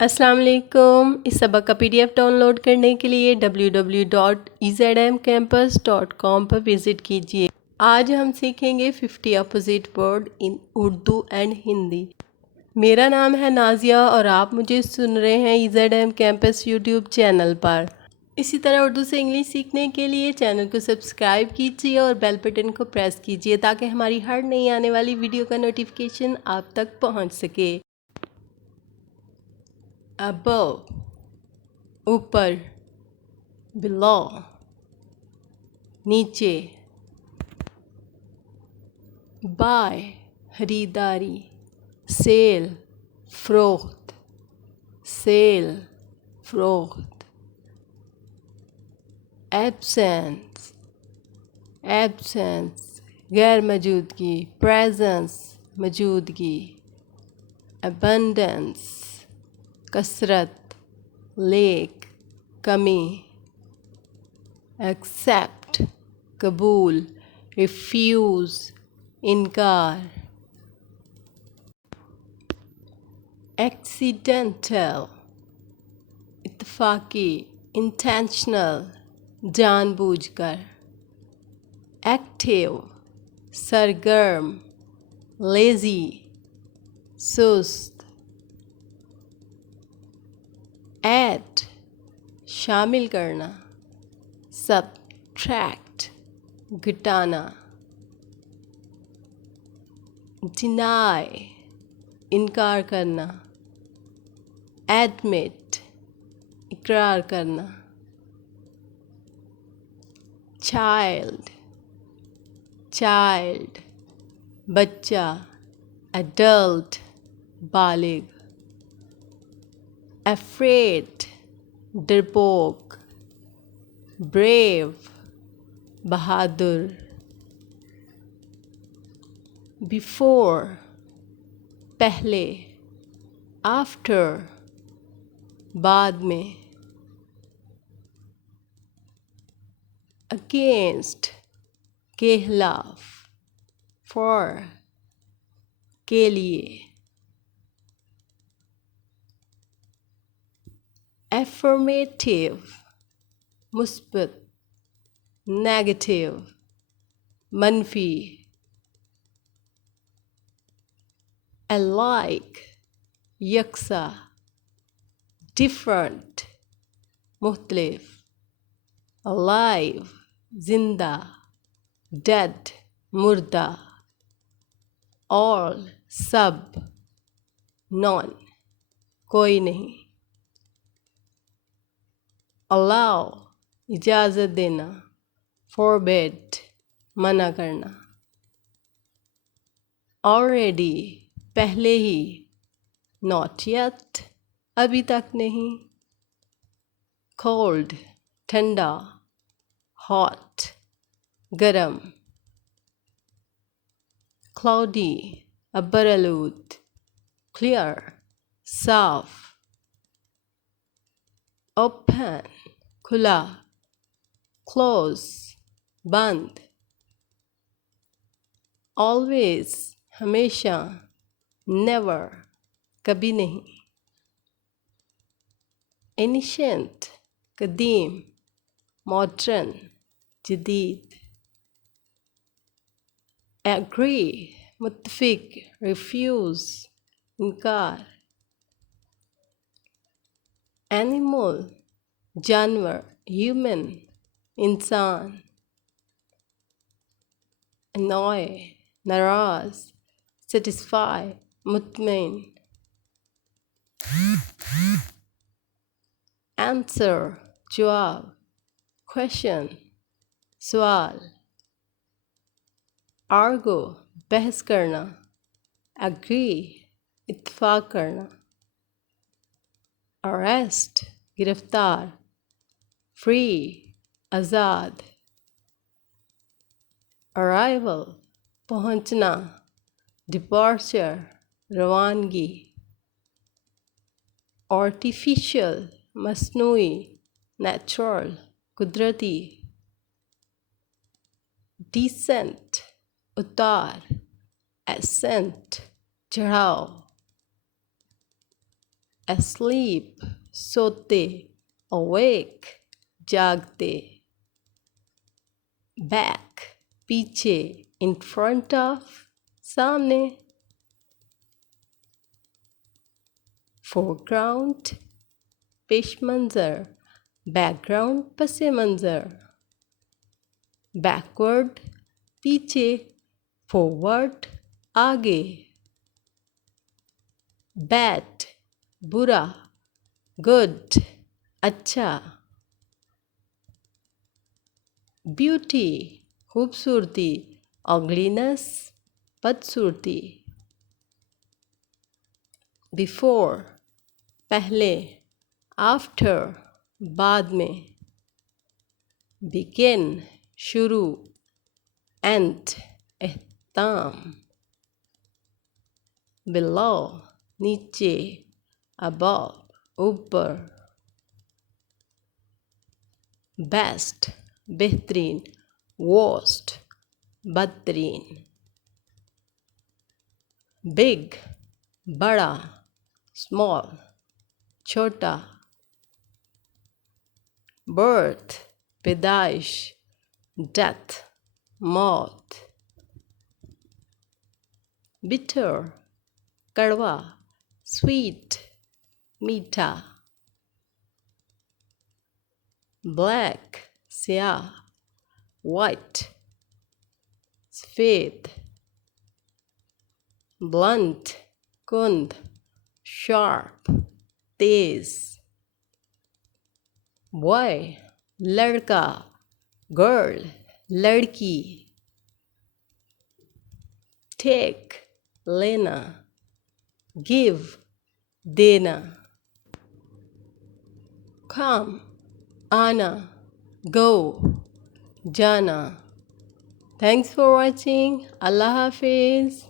अस्सलाम वालेकुम। इस सबक का PDF डाउनलोड करने के लिए www.ezmcampus.com पर विज़िट कीजिए। आज हम सीखेंगे 50 अपोजिट वर्ड इन उर्दू एंड हिंदी। मेरा नाम है नाजिया और आप मुझे सुन रहे हैं EZM कैंपस यूट्यूब चैनल पर। इसी तरह उर्दू से इंग्लिश सीखने के लिए चैनल को सब्सक्राइब कीजिए और बेल बटन को प्रेस कीजिए ताकि हमारी हर नई आने वाली वीडियो का नोटिफिकेशन आप तक पहुंच सके। above ऊपर, below नीचे, buy खरीदारी, sell फरोख्त, sell फरोख्त, absence गैर मौजूदगी, presence मौजूदगी, abundance कसरत, लेक कमी, एक्सेप्ट कबूल, रिफ्यूज़ इनकार, एक्सीडेंटल इत्तफाकी, इंटेंशनल जानबूझकर, एक्टिव सरगर्म, लेज़ी सुस्त, ऐड शामिल करना, सबट्रैक्ट घटाना, डिनाई इनकार करना, एडमिट इकरार करना, चाइल्ड बच्चा, एडल्ट बालिग, afraid डरपोक, brave बहादुर, before पहले, after बाद में, against के खिलाफ, for के लिए, affirmative मुस्बत, नेगेटिव मनफी, alike यकसा, different मुख्तलिफ, alive जिंदा, dead मुर्दा, all सब, none कोई नहीं, allow इजाज़त देना, forbid मना करना, already पहले ही, not yet अभी तक नहीं, cold ठंडा, hot गरम, cloudy अब्बरआलूद, clear साफ, open खुला, close बंद, always हमेशा, never कभी नहीं, ancient कदीम, modern जदीद, agree मुत्तफिक, refuse इनकार, animal जानवर, human इंसान, annoy नाराज, satisfy मुतमईन, answer जवाब, question सवाल, argue बहस करना, agree इत्तफाक करना, arrest गिरफ्तार, free आज़ाद, arrival पहुंचना, departure रवानगी, artificial मसनूई, natural कुदरती, descent उतार, ascent चढ़ाव, asleep, सोते, awake, जागते, back, पीछे, in front of, सामने, foreground, पेश मंज़र, background, पसे मंज़र, backward, पीछे, forward, आगे, bad, बुरा, good, अच्छा, beauty, खूबसूरती, ugliness, बदसूरती, before, पहले, after, बाद में, begin, शुरू, end, एहताम, below, नीचे, above, ऊपर, best, बेहतरीन, worst, बदतरीन, big, बड़ा, small, छोटा, birth, पैदाइश, death, मौत, bitter, कड़वा, sweet, मीठा, black, स्याह, white, सफ़ेद, blunt, कुंद, sharp, तेज, boy, लड़का, girl, लड़की, take, लेना, give, देना, come, आना, go, जाना. Thanks for watching. Allah Hafiz.